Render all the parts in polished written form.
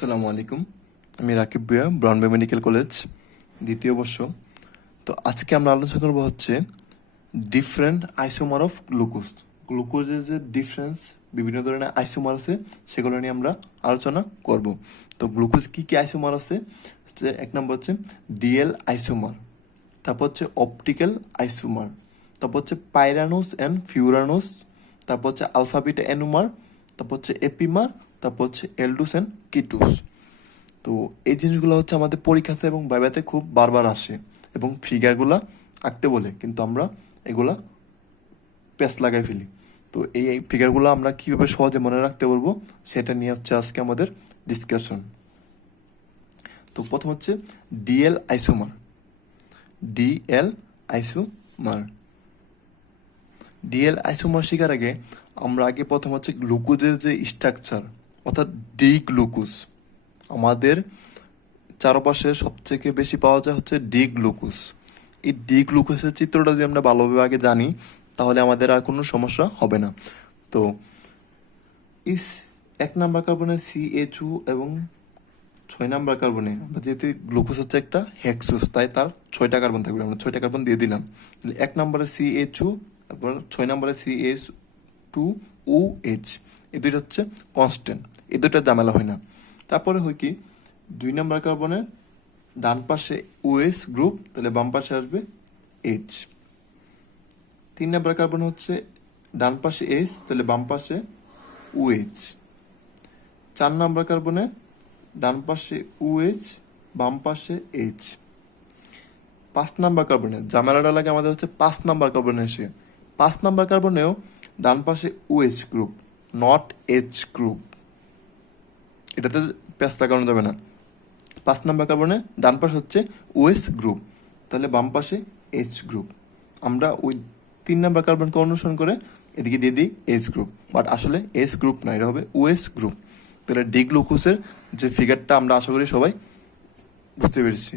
আসসালামু আলাইকুম। আমি রাকিব ভুঁইয়া, ব্রাউন বে মেডিকেল কলেজ, দ্বিতীয় বর্ষ। তো আজকে আমরা আলোচনা করবো হচ্ছে ডিফারেন্ট আইসোমার অফ গ্লুকোজ। গ্লুকোজের যে ডিফারেন্স, বিভিন্ন ধরনের আইসোমার আছে, সেগুলো নিয়ে আমরা আলোচনা করব। তো গ্লুকোজ কি কি আইসোমার আছে? হচ্ছে এক নম্বর হচ্ছে ডিএল আইসোমার, তারপর হচ্ছে অপটিক্যাল আইসোমার, তারপর হচ্ছে পাইরানোস অ্যান্ড ফিউরানোস, তারপর হচ্ছে আলফা বিটা এনোমার, তারপর হচ্ছে এপিমার, তারপর হচ্ছে এলডুস অ্যান্ড কিটুস। তো এই জিনিসগুলো হচ্ছে আমাদের পরীক্ষাতে এবং ভাইভাতে খুব বারবার আসে এবং ফিগারগুলা আঁকতে বলে, কিন্তু আমরা এগুলা পেস লাগাই ফেলি। তো এই ফিগারগুলো আমরা কীভাবে সহজে মনে রাখতে পারবো, সেটা নিয়ে হচ্ছে আজকে আমাদের ডিসকাশন। তো প্রথম হচ্ছে DL isomer. DL isomer DL isomer শেখার আগে আমরা প্রথম হচ্ছে গ্লুকোজের যে স্ট্রাকচার, অর্থাৎ ডি গ্লুকোজ। আমাদের চারপাশে সবথেকে বেশি পাওয়া যায় হচ্ছে ডি গ্লুকোজ। এই ডি গ্লুকোজের চিত্রটা যদি আমরা ভালোভাবে আগে জানি, তাহলে আমাদের আর কোনো সমস্যা হবে না। তো ইস এক নাম্বার কার্বনে CH2 এবং 6 নাম্বার কার্বনে আমরা যেহেতু গ্লুকোজ হচ্ছে একটা হেক্সোস, তাই তার 6টা কার্বন থাকবে, আমরা 6টা কার্বন দিয়ে দিলাম। এক নম্বরে CH2, তারপর 6 নম্বরে CH2OH, এই দুইটা হচ্ছে কনস্ট্যান্ট, এই দুইটা ঝামেলা হয় না। তারপরে হয় কি, 2 নাম্বার কার্বনের ডান পাশে OH গ্রুপ, তাহলে বাম পাশে আসবে H। 3 নাম্বার কার্বন হচ্ছে ডান পাশে H, তাহলে বাম পাশে OH। 4 নাম্বার কার্বনে ডান পাশে OH, বাম পাশে H। 5 নাম্বার কার্বনে ঝামেলাটা লাগে আমাদের হচ্ছে 5 নাম্বার কার্বনে এসে। 5 নাম্বার কার্বনেও ডান পাশে OH group, not H group, এটাতে প্যাচ লাগানো যাবে না। 5 নাম্বার কার্বনে ডান পাশে হচ্ছে OH গ্রুপ, তাহলে বাম পাশে H গ্রুপ। আমরা ওই 3 নাম্বার কার্বনকে অনুসরণ করে এদিকে দিয়ে দিই H গ্রুপ, বাট আসলে H গ্রুপ না, এটা হবে OH গ্রুপ। তাহলে ডি গ্লুকোজের যে ফিগারটা আমরা আশা করি সবাই বুঝতে পেরেছি।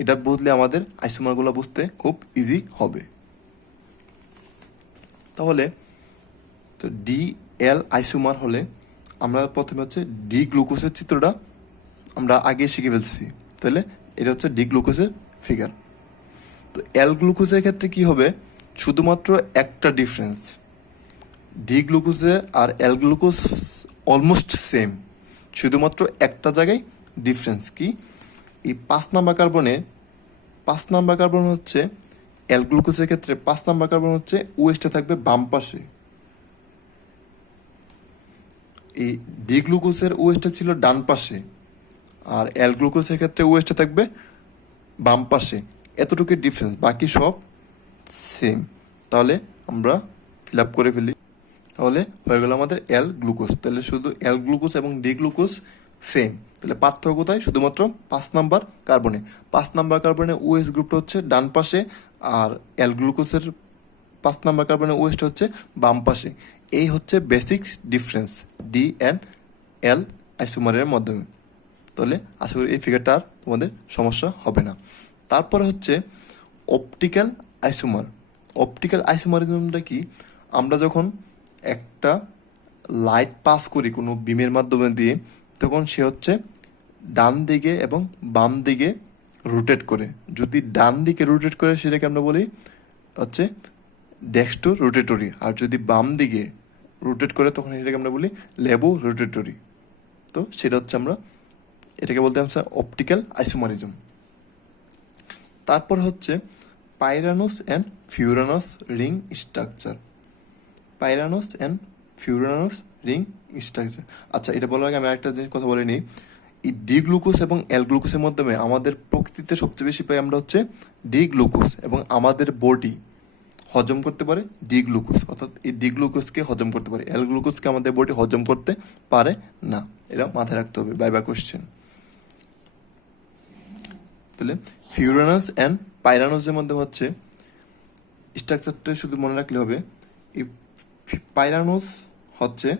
এটা বুঝলে আমাদের আইসোমারগুলো বুঝতে খুব ইজি হবে। তাহলে তো DL আইসোমার হলে আমরা প্রথমে হচ্ছে ডি গ্লুকোজের চিত্রটা আমরা আগে শিখে ফেলছি, তাহলে এটা হচ্ছে ডি গ্লুকোজের ফিগার। তো এল গ্লুকোজের ক্ষেত্রে কি হবে, শুধুমাত্র একটা ডিফারেন্স, ডি গ্লুকোজে আর এল গ্লুকোজ অলমোস্ট সেম, শুধুমাত্র একটা জায়গায় ডিফারেন্স কি, এই 5 নাম্বার কার্বন হচ্ছে এল গ্লুকোজের ক্ষেত্রে 5 নাম্বার কার্বন হচ্ছে ওয়েস্টে থাকবে বাম পাশে। এই ডি গ্লুকোজের ওয়েস্টে ছিল ডান পাশে, আর এল গ্লুকোজের ক্ষেত্রে ওয়েস্টে থাকবে বাম পাশে। এতটুকু ডিফারেন্স, বাকি সব সেম। তাহলে আমরা ফিল আপ করে ফেলি। তাহলে হয়ে গেল আমাদের এল গ্লুকোজ। তাহলে শুধু এল গ্লুকোজ এবং ডি গ্লুকোজ সেম, তাহলে পার্থক্য কোথায়, শুধুমাত্র 5 নাম্বার কার্বনে। 5 নাম্বার কার্বনে ওএস গ্রুপটা হচ্ছে ডান পাশে, আর এল গ্লুকোজের 5 নাম্বার কার্বনে ওএসটা হচ্ছে বাম পাশে। এই হচ্ছে basic difference D and L আইসোমারের মাধ্যমে। তাহলে আশা করি এই ফিগারটা আর তোমাদের সমস্যা হবে না। তারপরে হচ্ছে অপটিক্যাল আইসোমার। অপটিক্যাল আইসোমারিজমটা কি, আমরা যখন একটা লাইট পাস করি কোনো বিমের মাধ্যমে দিয়ে, তখন সে হচ্ছে ডান দিকে এবং বাম দিকে রোটেট করে। যদি ডান দিকে রোটেট করে সেটাকে আমরা বলি হচ্ছে ডেক্সটো রোটেটরি, আর যদি বাম দিকে রোটেট করে তখন এটাকে আমরা বলি লেবো রোটেটরি। তো সেটা হচ্ছে আমরা এটাকে বলতে আমরা অপটিক্যাল আইসোমারিজম। তারপর হচ্ছে pyranose and furanose ring structure. Pyranose and furanose ring structure. আচ্ছা, এটা বলার আগে আমি একটা জিনিস কথা বলে নিই। এই ডি গ্লুকোজ এবং এল গ্লুকোজের মাধ্যমে আমাদের প্রকৃতিতে সবচেয়ে বেশি পাই আমরা হচ্ছে ডি গ্লুকোজ, এবং আমাদের বডি হজম করতে পারে ডি গ্লুকোজ, অর্থাৎ এই ডি গ্লুকোজকে হজম করতে পারে, এল গ্লুকোজকে আমাদের বডি হজম করতে পারে না। এটা মাথায় রাখতে হবে, বাইবা কোশ্চেন। তাহলে ফিউরানাস অ্যান্ড পাইরানোসের মধ্যে হচ্ছে স্ট্রাকচারটা শুধু মনে রাখলে হবে। এই পাইরানোস হচ্ছে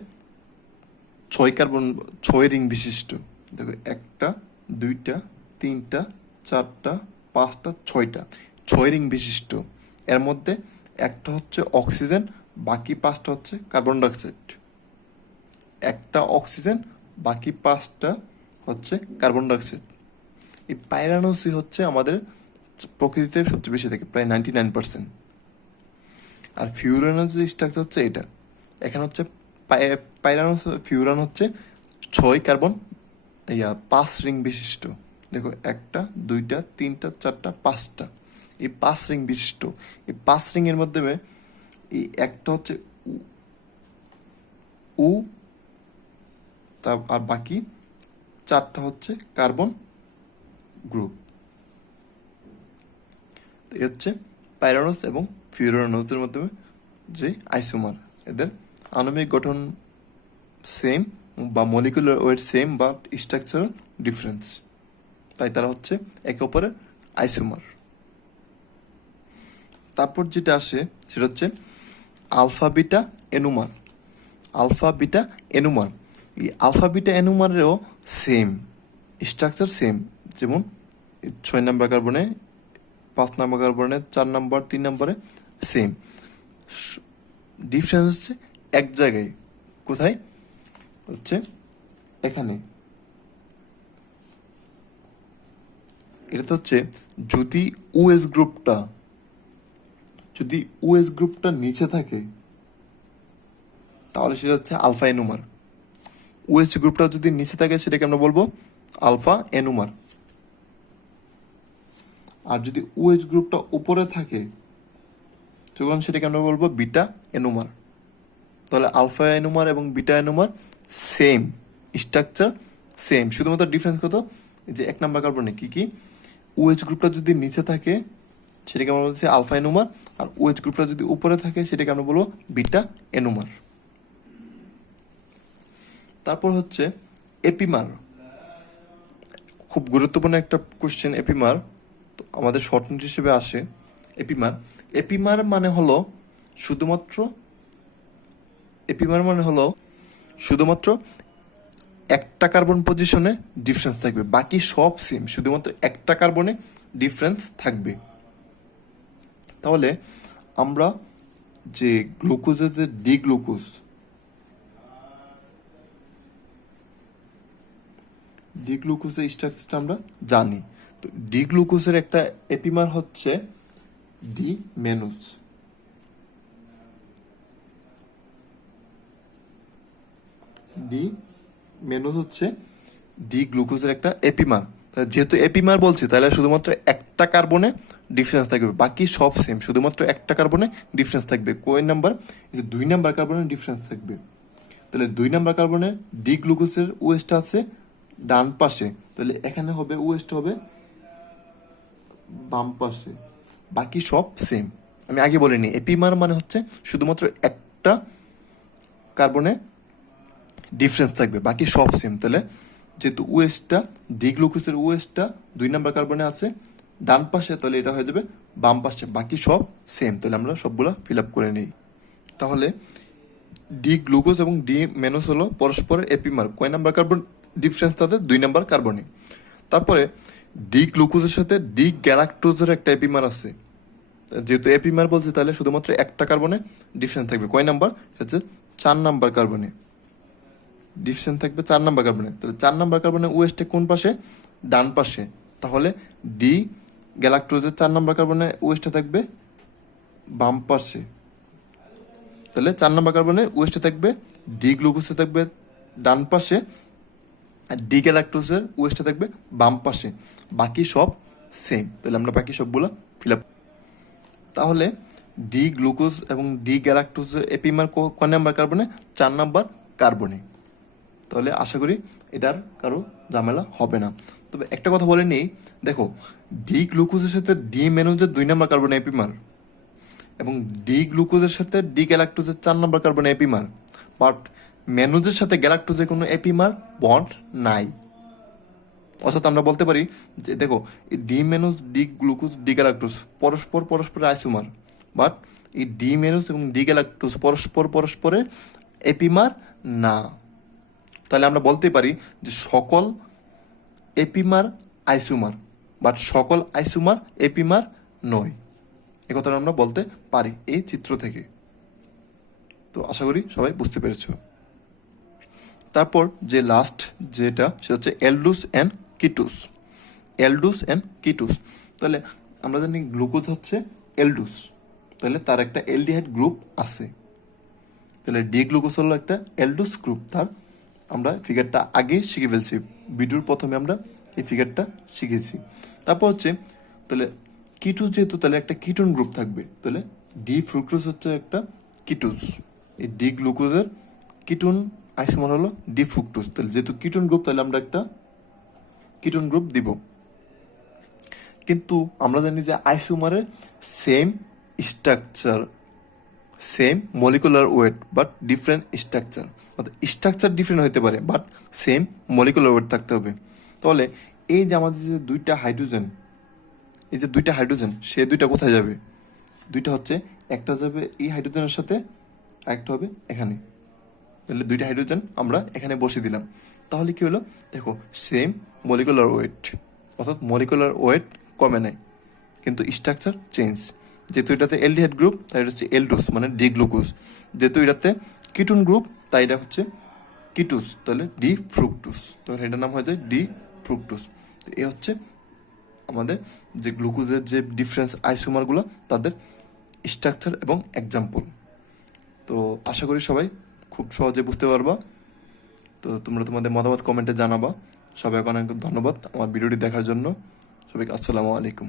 6 কার্বন, 6 রিং বিশিষ্ট। দেখো, 1টা 2টা 3টা 4টা 5টা 6টা, 6 রিং বিশিষ্ট। এর মধ্যে একটা হচ্ছে অক্সিজেন, বাকি 5টা হচ্ছে কার্বন ডাইঅক্সাইড। একটা অক্সিজেন, বাকি 5টা হচ্ছে কার্বন ডাইঅক্সাইড। এই পাইরানোসি হচ্ছে আমাদের প্রকৃতিতে সবচেয়ে বেশি থাকে, প্রায় 99%। আর ফিউরানোর যে স্ট্রাকচার হচ্ছে এটা, এখানে হচ্ছে পাইরানোস ফিউরান হচ্ছে 6 কার্বন 5 রিং বিশিষ্ট। দেখো 1টা 2টা 3টা 4টা 5টা, এই 5 রিং বিশিষ্ট। এই 5 রিং এর মাধ্যমে এই একটা হচ্ছে উ, আর বাকি 4টা হচ্ছে কার্বন গ্রুপ। এই হচ্ছে পাইরানোস এবং ফিউরানোসের মাধ্যমে যে আইসোমার, এদের আণবিক গঠন সেম বা molecular weight same, but structural difference, তাই তারা হচ্ছে একে অপরের আইসোমার। তারপর যেটা আসে সেটা হচ্ছে alpha beta anomer. Alpha beta anomer, এই আলফা বিটা এনুমারেরও সেম স্ট্রাকচার, সেম। যেমন 6 নম্বর কার্বনে, 5 নম্বর কার্বনে, 4 নম্বর, 3 নম্বরে সেম। ডিফারেন্স হচ্ছে এক জায়গায়, কোথায় হচ্ছে এখানে। এটা হচ্ছে যদি ওএস গ্রুপটা নিচে থাকে তাহলে সেটা হচ্ছে আলফা এনুমার। ওএস গ্রুপটা যদি নিচে থাকে সেটাকে আমরা বলবো আলফা এনুমার। আর যদি ওএস গ্রুপটা উপরে থাকে তখন সেটাকে আমরা বলবো বিটা এনুমার। তাহলে আলফা এনুমার এবং বিটা এনুমার সেম স্ট্রাকচার, সেম, শুধুমাত্র ডিফারেন্স কত, যে 1 নম্বর কার্বনে কি ওএইচ গ্রুপটা যদি নিচে থাকে সেটাকে আমরা বলছি আলফা এনুমার, আর ওএইচ গ্রুপটা যদি উপরে থাকে সেটাকে আমরা বলবো বিটা এনুমার। তারপর হচ্ছে এপিমার, খুব গুরুত্বপূর্ণ একটা কোশ্চেন। এপিমার তো আমাদের শর্ট নোট হিসেবে আসে। এপিমার মানে হলো শুধুমাত্র একটা কার্বন পজিশনে ডিফারেন্স থাকবে, বাকি সব সেম, শুধুমাত্র একটা কার্বনে ডিফারেন্স থাকবে। তাহলে আমরা যে গ্লুকোজের যে ডিগ্লুকোজের স্ট্রাকচারটা আমরা জানি। তো ডিগ্লুকোজের একটা এপিমার হচ্ছে ডি মেনুস। ডি মেনুস হচ্ছে ডি গ্লুকোজের একটা এপিমার। যেহেতু এপিমার বলছি তাহলে শুধুমাত্র একটা কার্বনে ডিফারেন্স থাকবে, বাকি সব সেম, শুধুমাত্র একটা কার্বনে ডিফারেন্স থাকবে। কয় নাম্বার? 2 নাম্বার কার্বনে ডিফারেন্স থাকবে। তাহলে 2 নাম্বার কার্বনে ডি গ্লুকোজের ওএসটা আছে ডান পাশে, তাহলে এখানে হবে ওএসটা হবে বাম পাশে, বাকি সব সেম। আমি আগে বলিনি, এপিমার মানে হচ্ছে শুধুমাত্র একটা কার্বনে ডিফারেন্স থাকবে, বাকি সব সেম। তাহলে যেহেতু ওএসটা ডি গ্লুকোজের ওএসটা 2 নাম্বার কার্বনে আছে ডান পাশে, তাহলে এটা হয়ে যাবে বাম পাশে, বাকি সব সেম। তাহলে আমরা সবগুলো ফিল আপ করে নিই। তাহলে ডি গ্লুকোজ এবং ডি মেনুস হলো পরস্পরের এপিমার। কয় নাম্বার কার্বন ডিফারেন্স তাদের? 2 নাম্বার কার্বনে। তারপরে ডি গ্লুকোজের সাথে ডি গ্যালাক্টোজের একটা এপিমার আছে। যেহেতু এপিমার বলছে তাহলে শুধুমাত্র একটা কার্বনে ডিফারেন্স থাকবে। কয় নাম্বার? হচ্ছে 4 নাম্বার কার্বনে ডিফারেন্স থাকবে, 4 নাম্বার কার্বনে। তাহলে 4 নাম্বার কার্বনে ওএসটা কোন পাশে? ডান পাশে। তাহলে ডি গ্যালাক্টোজের 4 নাম্বার কার্বনে ওএসটা থাকবে বাম পাশে। তাহলে 4 নাম্বার কার্বনে ওএসটা থাকবে, ডি গ্লুকোজে থাকবে ডান পাশে, আর ডি গ্যালাক্টোজের ওএসটা থাকবে বাম পাশে, বাকি সব সেম। তাহলে আমরা বাকি সবগুলো ফিল আপ। তাহলে ডি গ্লুকোজ এবং ডি গ্যালাক্টোজের এপিমার কয় নাম্বার কার্বনে? 4 নাম্বার কার্বনে। তাহলে আশা করি এটার কারো ঝামেলা হবে না। তবে একটা কথা বলে নেই, দেখো ডি গ্লুকোজের সাথে ডি মেনুজের 2 নাম্বার কার্বনে এপিমার, এবং ডি গ্লুকোজের সাথে ডি গ্যালাক্টোজের 4 নাম্বার কার্বনে এপিমার, বাট মেনুজের সাথে গ্যালাক্টোজের কোনো এপিমার বন্ড নাই। অর্থাৎ আমরা বলতে পারি যে দেখো D menus, D glucose, D galactose পরস্পরের আইসোমার, বাট এই ডি মেনুজ এবং ডি গ্যালাক্টোজ পরস্পরের এপিমার না। তাহলে আমরা বলতে পারি যে সকল এপিমার আইসোমার, বাট সকল আইসোমার এপিমার নয়। এ কথাটা আমরা বলতে পারি এই চিত্র থেকে। তো আশা করি সবাই বুঝতে পেরেছো। তারপর যে লাস্ট যেটা সেটা হচ্ছে এলডোস অ্যান্ড কিটোস। এলডোস অ্যান্ড কিটোস, তাহলে আমরা জানি গ্লুকোজ হচ্ছে এলডোস, তাহলে তার একটা এলডিহাইড গ্রুপ আছে, তাহলে ডি গ্লুকোজ হলো একটা এলডোস গ্রুপ। তার আমরা ফিগারটা আগে শিখে ফেলছি, ভিডিওর প্রথমে আমরা এই ফিগারটা শিখেছি। তারপর হচ্ছে তাহলে কিটোস, যেহেতু তাহলে একটা কিটোন গ্রুপ থাকবে, তাহলে ডি ফ্রুক্টোজ হচ্ছে একটা কিটোস। এই ডি গ্লুকোজের কিটোন আইসোমার হলো ডি ফ্রুক্টোজ, তাহলে যেহেতু কিটোন গ্রুপ তাহলে আমরা একটা কিটোন গ্রুপ দিব। কিন্তু আমরা জানি যে আইসোমারের same structure, same molecular weight but different structure, অর্থাৎ স্ট্রাকচার ডিফারেন্ট হতে পারে বাট সেম মলিকুলার ওয়েট থাকতে হবে। তাহলে এই যে আমাদের যে দুইটা হাইড্রোজেন, এই যে দুইটা হাইড্রোজেন, সে দুইটা কোথায় যাবে? দুইটা হচ্ছে একটা যাবে এই হাইড্রোজেনের সাথে, একটা হবে এখানে। তাহলে দুইটা হাইড্রোজেন আমরা এখানে বসে দিলাম, তাহলে কি হলো? দেখো সেম মলিকুলার ওয়েট, অর্থাৎ মলিকুলার ওয়েট কমে নাই কিন্তু স্ট্রাকচার চেঞ্জ। যেহেতু এটাতে এলডিহাইড গ্রুপ তাই এটা হচ্ছে এলডোস মানে ডি গ্লুকোজ, যেহেতু এটাতে কিটোন গ্রুপ তাই এটা হচ্ছে কিটোস, তাহলে ডি ফ্রুক্টোস, তাহলে এটার নাম হয়ে যায় ডি ফ্রুক্টোস। তো এ হচ্ছে আমাদের যে গ্লুকোজের যে ডিফারেন্স আইসোমারগুলো তাদের স্ট্রাকচার এবং এক্সাম্পল। তো আশা করি সবাই খুব সহজে বুঝতে পারবা। তো তোমরা তোমাদের মতামত কমেন্টে জানাবা। সবাইকে অনেক ধন্যবাদ আমার ভিডিওটি দেখার জন্য। সবাইকে আসসালামু আলাইকুম।